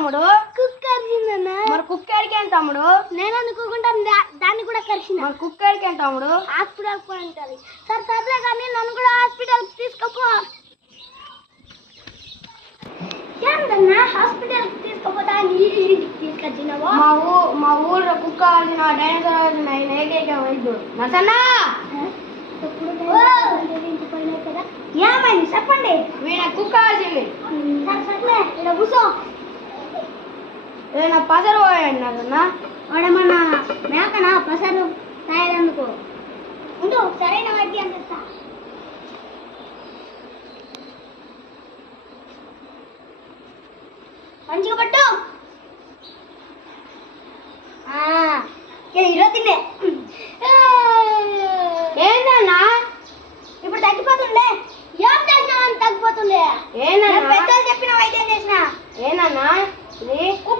తమ్ముడు? కుక్క కరిచిందన్నా. మరి కుక్క ఎడికేం తమ్ముడు? నేను అనుకోకుంటాను దాన్ని కూడా కరిచిన. మరి కుక్క ఎడికేం తమ్ముడు? హాస్పిటల్ పోయింటారు. సార్ సర్లే కానీ నన్ను కూడా హాస్పిటల్ తీసుకుపో. ఏందన్నా హాస్పిటల్ తీసుకుపోతా తీసుకొచ్చినావా? మా ఊళ్ళో కుక్క ఆడిన డైనోసార్ ఏకైక వైద్యుడు నర్సన్నా. కదా ఏమైంది చెప్పండి. వీణ కుక్క ఆడిచింది. సార్ సర్లే ఇలా కూర్చో. ఏదైనా పసరు పోయండి నర్సన్నా. వాడమన్నా మేకనా పసరు తాగేందుకు ఉంటూ సరైన వైద్యం చెప్తా. మంచిగా పట్టు. ఈరోజు తిన్నే ఏంటన్నా ఇప్పుడు తగ్గిపోతుండే. ఏం చేసినా తగ్గిపోతుండే. ఏనన్నా పెద్దలు చెప్పిన వైద్యం చేసిన. ఏనన్నా ఇది కుక్క